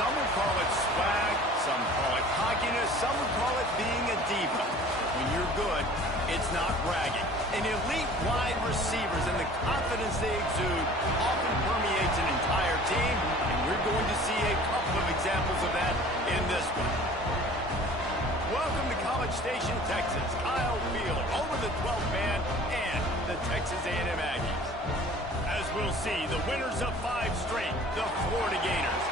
Some would call it swag, some call it cockiness, some would call it being a diva. When you're good, it's not bragging. An elite wide receivers and the confidence they exude often permeates an entire team, and we're going to see a couple of examples of that in this one. Welcome to College Station, Texas. Kyle Field over the 12th man and the Texas A&M Aggies. As we'll see, the winners of 5 straight, the Florida Gators.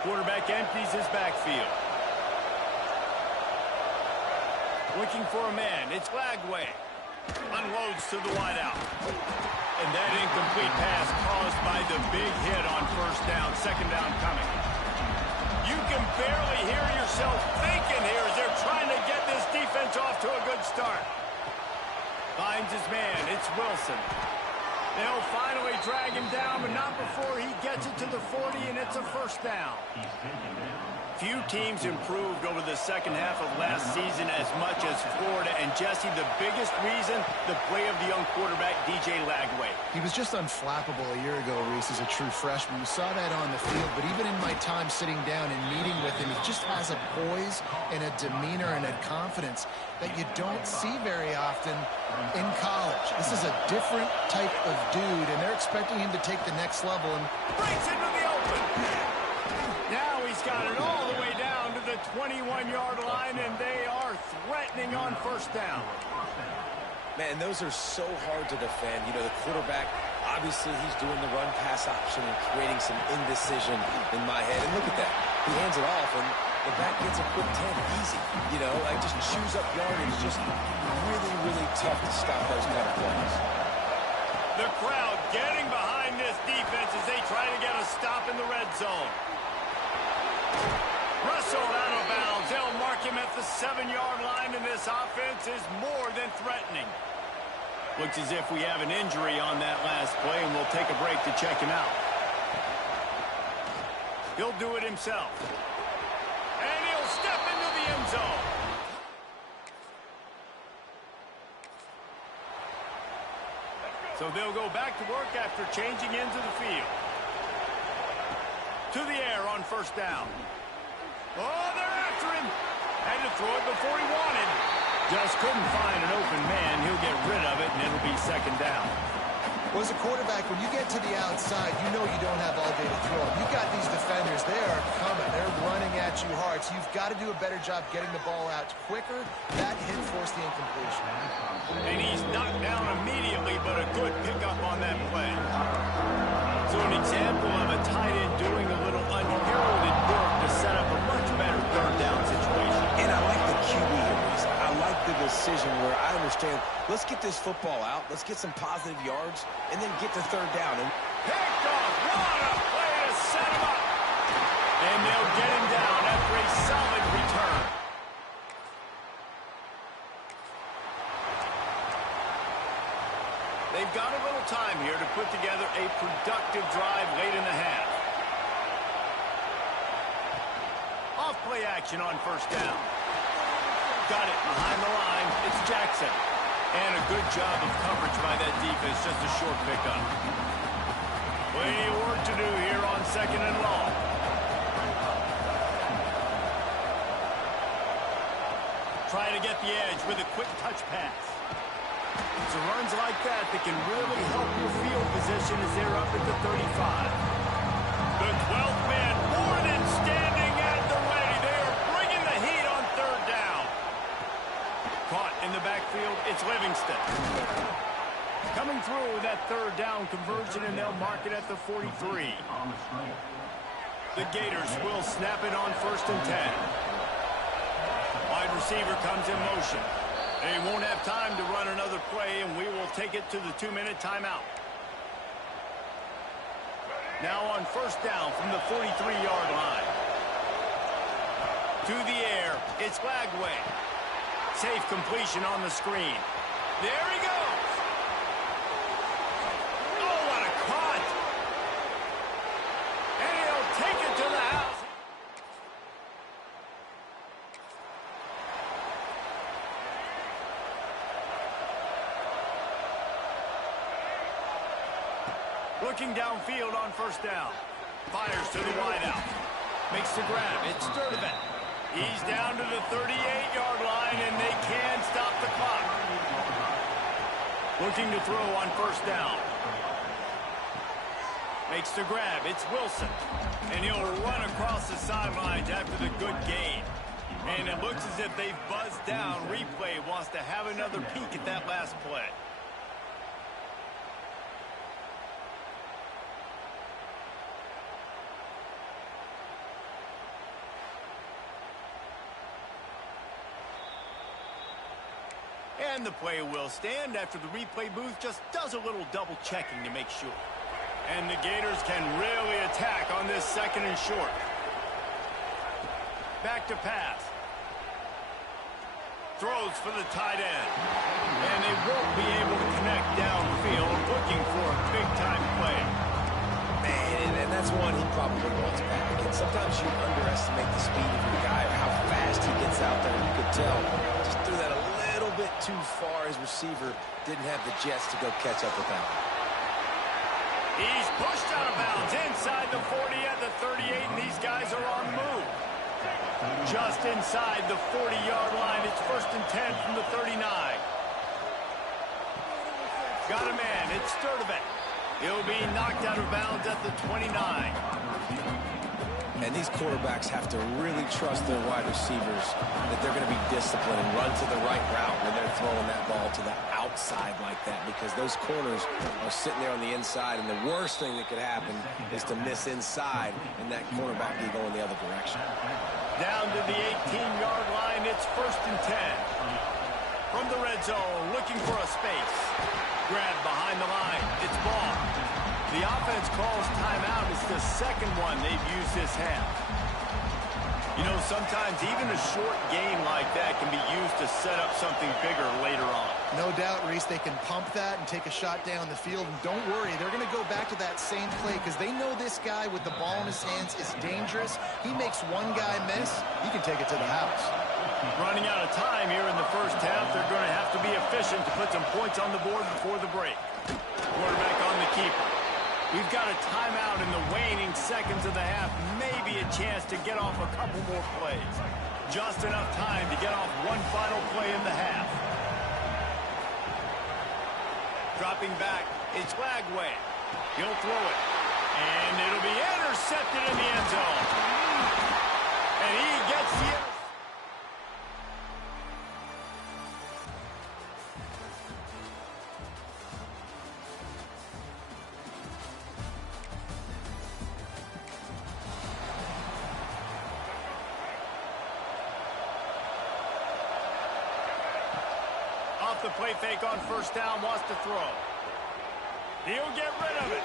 Quarterback empties his backfield. Looking for a man. It's Lagway. Unloads to the wideout. And that incomplete pass caused by the big hit on first down. Second down coming. You can barely hear yourself thinking here as they're trying to get this defense off to a good start. Finds his man. It's Wilson. They'll finally drag him down, but not before he gets it to the 40, and it's a first down. Few teams improved over the second half of last season as much as Florida. And, Jesse, the biggest reason, the play of the young quarterback, DJ Lagway. He was just unflappable a year ago, Reese, as a true freshman. We saw that on the field, but even in my time sitting down and meeting with him, he just has a poise and a demeanor and a confidence that you don't see very often in college. This is a different type of dude, and they're expecting him to take the next level. And breaks into the open. Now he's got it all the way down to the 21-yard line, and they are threatening on first down. Man, those are so hard to defend. You know, the quarterback, obviously he's doing the run-pass option and creating some indecision in my head. And look at that. He hands it off, and the back gets a quick 10. Easy. You know, like just chews up yardage. Just really, really tough to stop those kind of plays. The crowd getting behind this defense as they try to get a stop in the red zone. Russell out of bounds. They'll mark him at the 7-yard line, and this offense is more than threatening. Looks as if we have an injury on that last play, and we'll take a break to check him out. He'll do it himself. And he'll step into the end zone. So they'll go back to work after changing into the field. To the air on first down. Oh, they're after him. Had to throw it before he wanted. Just couldn't find an open man. He'll get rid of it, and it'll be second down. Well, as a quarterback, when you get to the outside, you know you don't have all day to throw. You've got these defenders. They are coming. They're running at you hard. So you've got to do a better job getting the ball out quicker. That hit forced the incompletion. And he's knocked down immediately, but a good pickup on that play. So an example of a tight end doing a little unheralded work to set up a much better third down situation. And I like the QB here, Reese. I like the decision where I understand, let's get this football out, let's get some positive yards, and then get to third down. And picked off. What a play to set him up. And they'll get him down after a solid return. They've got a little time here to put together a productive drive late in the half. Off play action on first down. Got it behind the line. It's Jackson. And a good job of coverage by that defense. Just a short pickup. Plenty of work to do here on second and long. Try to get the edge with a quick touch pass. It's runs like that can really help your field position as they're up at the 35. The 12th man more than standing at the ready. They are bringing the heat on third down. Caught in the backfield, it's Livingston. Coming through with that third down conversion, and they'll mark it at the 43. The Gators will snap it on first and 10. Wide receiver comes in motion. They won't have time to run another play, and we will take it to the 2-minute timeout. Now on first down from the 43-yard line. To the air, it's Lagway. Safe completion on the screen. There he goes. Oh, what a caught. And he'll take it to the house. Looking downfield on first down. Fires to the wideout. Makes the grab. It's Sturdivant. He's down to the 38-yard line, and they can stop the clock. Looking to throw on first down. Makes the grab. It's Wilson. And he'll run across the sidelines after the good gain. And it looks as if they've buzzed down. Replay wants to have another peek at that last play. And the play will stand after the replay booth just does a little double checking to make sure. And the Gators can really attack on this second and short. Back to pass. Throws for the tight end. And they won't be able to connect downfield, looking for a big-time play. Man, and that's one he probably wants back. And sometimes you underestimate the speed of your guy or how fast he gets out there. You could tell. Just threw that a little bit too far. His receiver didn't have the jets to go catch up with that. He's pushed out of bounds inside the 40 at the 38, and these guys are on the move. Just inside the 40-yard line. It's 1st and 10 from the 39. Got a man. It's Sturdivant. He'll be knocked out of bounds at the 29. And these quarterbacks have to really trust their wide receivers that they're going to be disciplined and run to the right route when they're throwing that ball to the outside like that, because those corners are sitting there on the inside, and the worst thing that could happen is to miss inside and that cornerback be going the other direction. Down to the 18-yard line, it's 1st and 10. From the red zone, looking for a space. Grab behind the line. It's ball. The offense calls timeout. It's the second one they've used this half. You know, sometimes even a short gain like that can be used to set up something bigger later on. No doubt, Reese, they can pump that and take a shot down the field. And don't worry, they're going to go back to that same play because they know this guy with the ball in his hands is dangerous. He makes one guy miss, he can take it to the house. Running out of time here in the first half, they're going to have to be efficient to put some points on the board before the break. Quarterback on the keeper. We've got a timeout in the waning seconds of the half. Maybe a chance to get off a couple more plays. Just enough time to get off one final play in the half. Dropping back, it's Lagway. He'll throw it. And it'll be intercepted in the end zone. And he gets the interception. The play fake on first down, wants to throw. He'll get rid of it.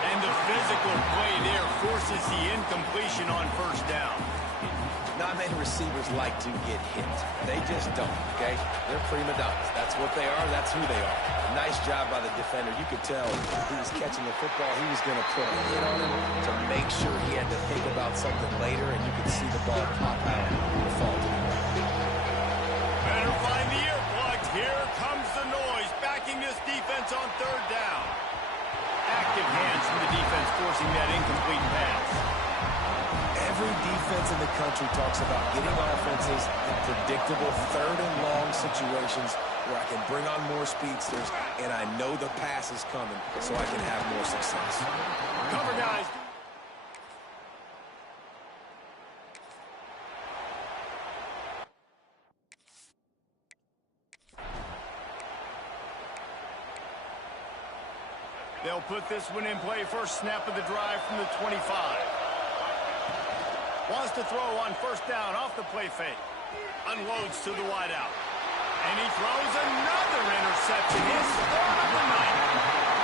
And the physical play there forces the incompletion on first down. Not many receivers like to get hit. They just don't, okay? They're prima donnas. That's what they are. That's who they are. Nice job by the defender. You could tell he was catching the football. He was going to put a hit on him to make sure he had to think about something later, and you could see the ball pop out and fall to the ground. Better find the earplugs. Here comes the noise, backing this defense on third down. Active hands from the defense forcing that incomplete pass. Every defense in the country talks about getting offenses in predictable third and long situations where I can bring on more speedsters and I know the pass is coming so I can have more success. Cover, guys. They'll put this one in play. First snap of the drive from the 25. Wants to throw on first down off the play fake. Unloads to the wideout. And he throws another interception. His third of the night.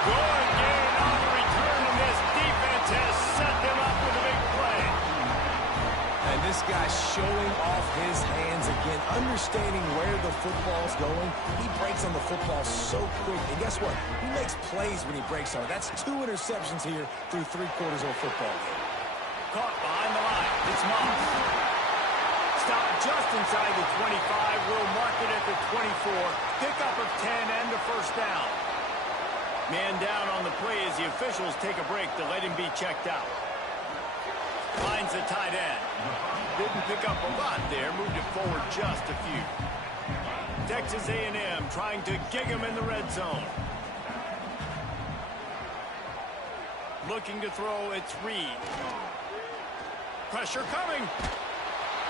Good gain on the return, and this defense has set them up with a big play. And this guy's showing off his hands again, understanding where the football's going. He breaks on the football so quick. And guess what? He makes plays when he breaks on it. That's 2 interceptions here through 3 quarters of a football game. Caught behind the line. It's Moss. Stopped just inside the 25. We'll mark it at the 24. Pickup of 10 and the first down. Man down on the play as the officials take a break to let him be checked out. Finds the tight end. Didn't pick up a lot there. Moved it forward just a few. Texas A&M trying to gig him in the red zone. Looking to throw, it's Reed. Pressure coming.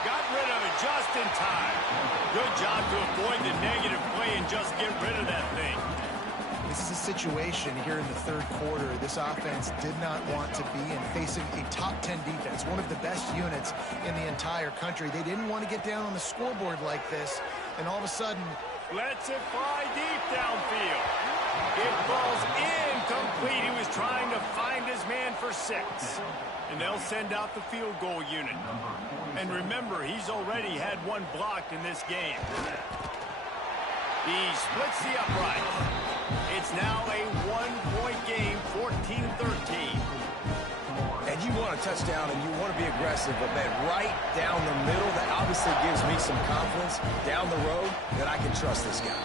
Got rid of it just in time. Good job to avoid the negative play and just get rid of that thing. This is a situation here in the third quarter this offense did not want to be in, facing a top 10 defense, one of the best units in the entire country. They didn't want to get down on the scoreboard like this, and all of a sudden... Lets it fly deep downfield. It falls incomplete. He was trying to find his man for 6. And they'll send out the field goal unit. And remember, he's already had one blocked in this game. He splits the upright. It's now a 1-point game, 14-13. And you want a touchdown and you want to be aggressive, but man, right down the middle, that obviously gives me some confidence down the road that I can trust this guy.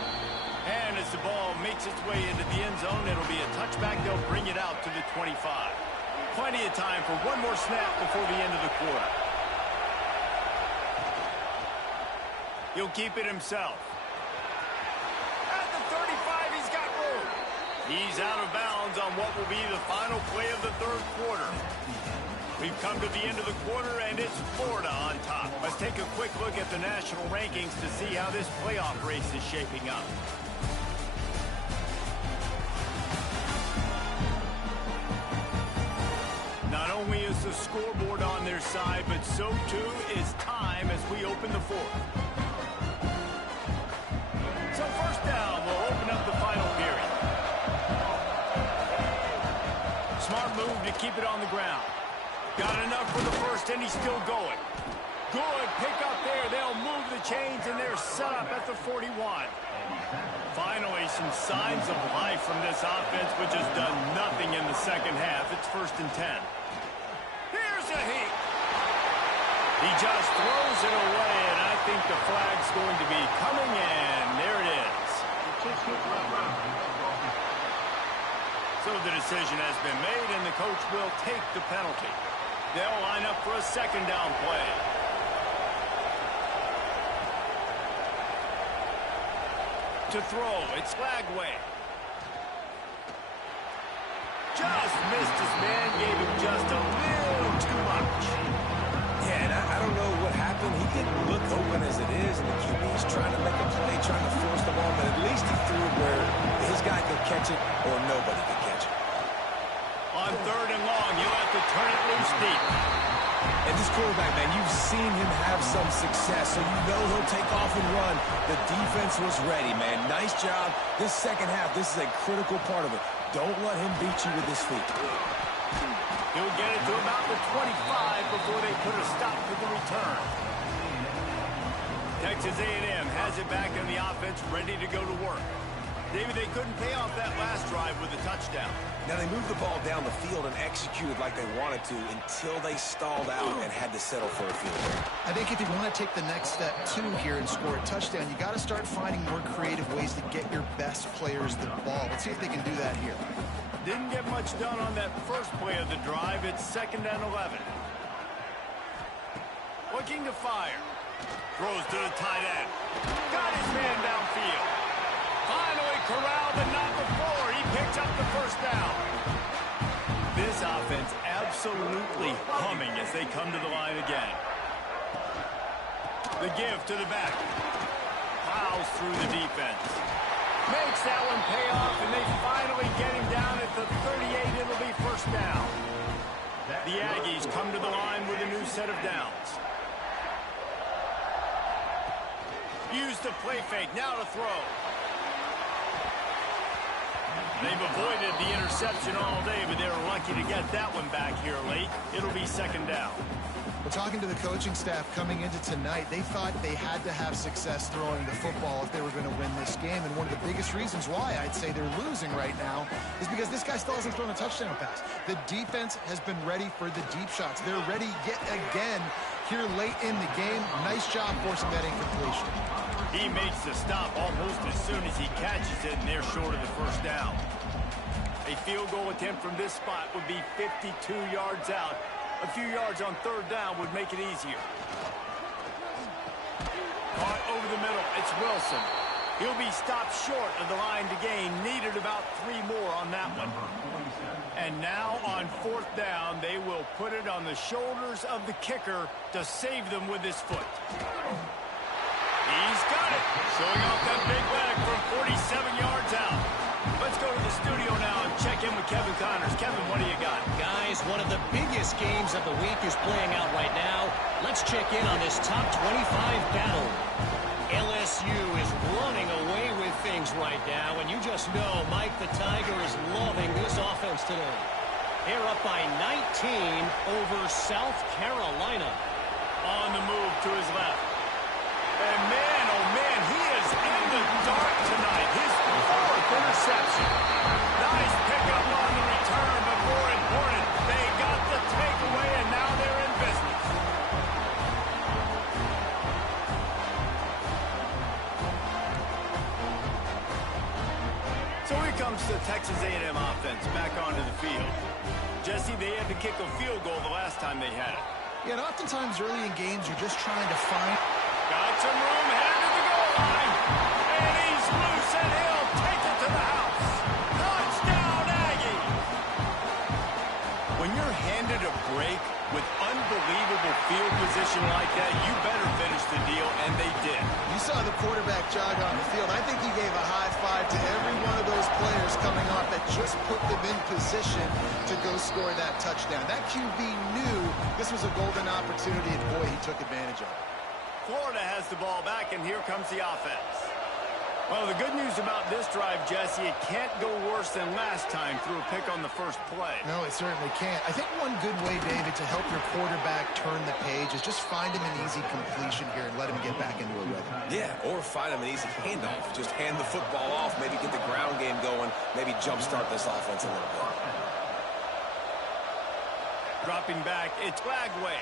And as the ball makes its way into the end zone, it'll be a touchback. They'll bring it out to the 25. Plenty of time for one more snap before the end of the quarter. He'll keep it himself. At the 35, he's got room. He's out of bounds on what will be the final play of the third quarter. We've come to the end of the quarter, and it's Florida on top. Let's take a quick look at the national rankings to see how this playoff race is shaping up. Not only is the scoreboard on their side, but so too is time as we open the fourth. So first down will open up the final period. Smart move to keep it on the ground. Got enough for the first, and he's still going. Good pick up there. They'll move the chains, and they're set up at the 41. Finally, some signs of life from this offense, which has done nothing in the second half. It's 1st and 10. Here's a heat. He just throws it away, and I think the flag's going to be coming in. There it is. So the decision has been made, and the coach will take the penalty. They'll line up for a second down play. To throw, it's Lagway. Just missed his man, gave him just a little too much. Yeah, and I don't know what happened. He didn't look open as it is, and the QB's trying to make a play, trying to force the ball, but at least he threw it where his guy could catch it or nobody could catch it. On 3rd and long, you'll have to turn it loose deep. And this quarterback, man, you've seen him have some success, so you know he'll take off and run. The defense was ready, man. Nice job. This second half, this is a critical part of it. Don't let him beat you with his feet. He'll get it to about the 25 before they put a stop to the return. Texas A&M has it back in the offense, ready to go to work. David, they couldn't pay off that last drive with a touchdown. Now, they moved the ball down the field and executed like they wanted to until they stalled out and had to settle for a field goal. I think if you want to take the next step, too, here and score a touchdown, you got to start finding more creative ways to get your best players the ball. Let's see if they can do that here. Didn't get much done on that first play of the drive. It's 2nd and 11. Looking to fire. Throws to the tight end. Got his man downfield. Finally corralled, but not before. He picks up the first down. This offense absolutely humming as they come to the line again. The give to the back. Plows through the defense. Makes that one pay off, and they finally get him down at the 38. It'll be 1st down. The Aggies come to the line with a new set of downs. Use the play fake. Now to throw. They've avoided the interception all day, but they were lucky to get that one back here late. It'll be 2nd down. Well, talking to the coaching staff coming into tonight, they thought they had to have success throwing the football if they were going to win this game. And one of the biggest reasons why I'd say they're losing right now is because this guy still hasn't thrown a touchdown pass. The defense has been ready for the deep shots. They're ready yet again here late in the game. Nice job forcing that incompletion. He makes the stop almost as soon as he catches it, and they're short of the 1st down. A field goal attempt from this spot would be 52 yards out. A few yards on third down would make it easier. Caught over the middle. It's Wilson. He'll be stopped short of the line to gain. Needed about 3 more on that one. And now on fourth down, they will put it on the shoulders of the kicker to save them with his foot. He's got it. Showing off that big leg from 47 yards out. Let's go to the studio now and check in with Kevin Connors. Kevin, what do you got? Guys, one of the biggest games of the week is playing out right now. Let's check in on this top 25 battle. LSU is running away with things right now, and you just know Mike the Tiger is loving this offense today. They're up by 19 over South Carolina. On the move to his left. And man, oh man, he is in the dark tonight. His 4th interception. Nice pickup on the return, but more important, they got the takeaway, and now they're in business. So here comes the Texas A&M offense back onto the field. Jesse, they had to kick a field goal the last time they had it. Yeah, and oftentimes early in games, you're just trying to find... Got some room, headed to the goal line. And he's loose, and he'll take it to the house. Touchdown, Aggie! When you're handed a break with unbelievable field position like that, you better finish the deal, and they did. You saw the quarterback jog on the field. I think he gave a high five to every one of those players coming off that just put them in position to go score that touchdown. That QB knew this was a golden opportunity, and boy, he took advantage of it. Florida has the ball back, and here comes the offense. Well, the good news about this drive, Jesse, it can't go worse than last time through a pick on the first play. No, it certainly can't. I think one good way, David, to help your quarterback turn the page is just find him an easy completion here and let him get back into a rhythm. Yeah, or find him an easy handoff. Just hand the football off, maybe get the ground game going, maybe jumpstart this offense a little bit. Dropping back, it's Flagway.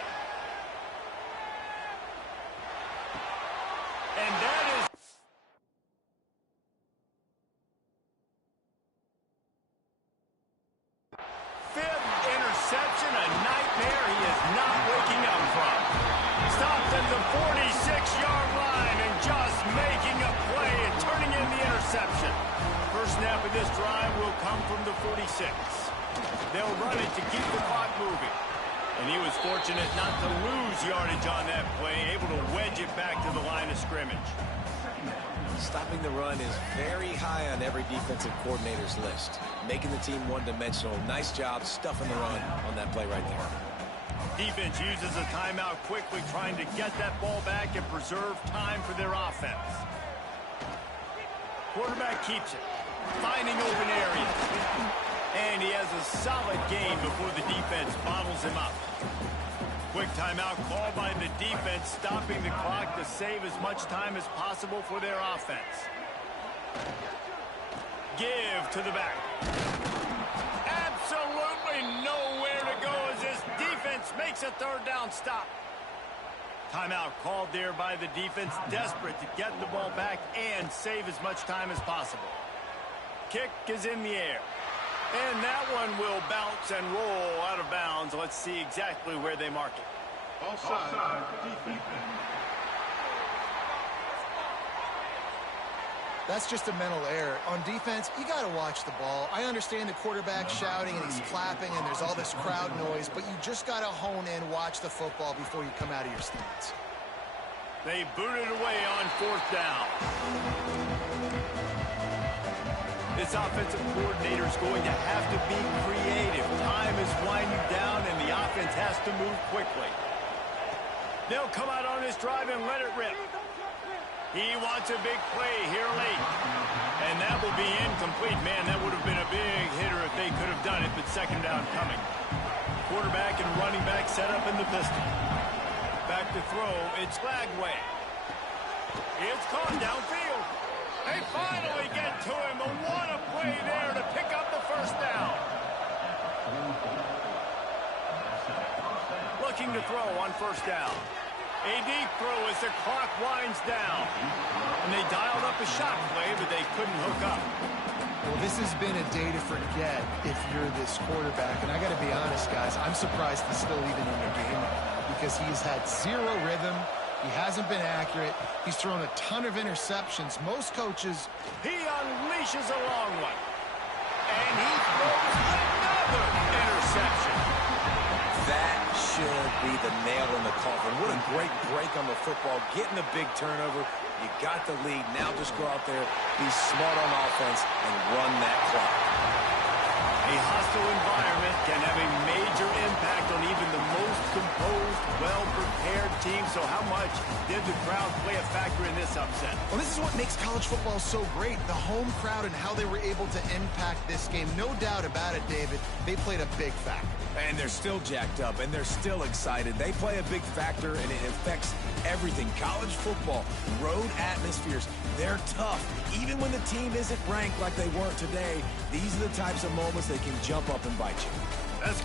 And that is... fifth interception, a nightmare he is not waking up from. Stopped at the 46-yard line and just making a play and turning in the interception. First snap of this drive will come from the 46. They'll run it to keep the clock moving. And he was fortunate not to lose yardage on that play, able to wedge it back to the line of scrimmage. Stopping the run is very high on every defensive coordinator's list. Making the team one-dimensional. Nice job stuffing the run on that play right there. Defense uses a timeout quickly, trying to get that ball back and preserve time for their offense. Quarterback keeps it, finding open areas. And he has a solid game before the defense bottles him up. Quick timeout called by the defense, stopping the clock to save as much time as possible for their offense. Give to the back. Absolutely nowhere to go as this defense makes a third down stop. Timeout called there by the defense, desperate to get the ball back and save as much time as possible. Kick is in the air. And that one will bounce and roll out of bounds. Let's see exactly where they mark it. Offside, defense. That's just a mental error. On defense, you got to watch the ball. I understand the quarterback shouting and he's clapping and there's all this crowd noise, but you just got to hone in, watch the football before you come out of your stance. They booted away on fourth down. This offensive coordinator is going to have to be creative. Time is winding down, and the offense has to move quickly. They'll come out on this drive and let it rip. He wants a big play here late. And that will be incomplete. Man, that would have been a big hitter if they could have done it, but second down coming. Quarterback and running back set up in the pistol. Back to throw, it's Flagway. It's caught downfield. They finally get to him, but what a play there to pick up the first down. Looking to throw on first down. A deep throw as the clock winds down. And they dialed up a shot play, but they couldn't hook up. Well, this has been a day to forget if you're this quarterback. And I got to be honest, guys, I'm surprised he's still even in the game because he's had zero rhythm. He hasn't been accurate. He's thrown a ton of interceptions. Most coaches... He unleashes a long one. And he throws another interception. That should be the nail in the coffin. What a great break on the football. Getting a big turnover. You got the lead. Now just go out there, be smart on offense, and run that clock. A hostile environment can have a major impact on even the most composed, well-prepared team. So how much did the crowd play a factor in this upset? Well, this is what makes college football so great, the home crowd and how they were able to impact this game. No doubt about it, David. They played a big factor. And they're still jacked up, and they're still excited. They play a big factor, and it affects everything. College football, road atmospheres, they're tough. Even when the team isn't ranked like they weren't today, these are the types of moments they can jump up and bite you. That's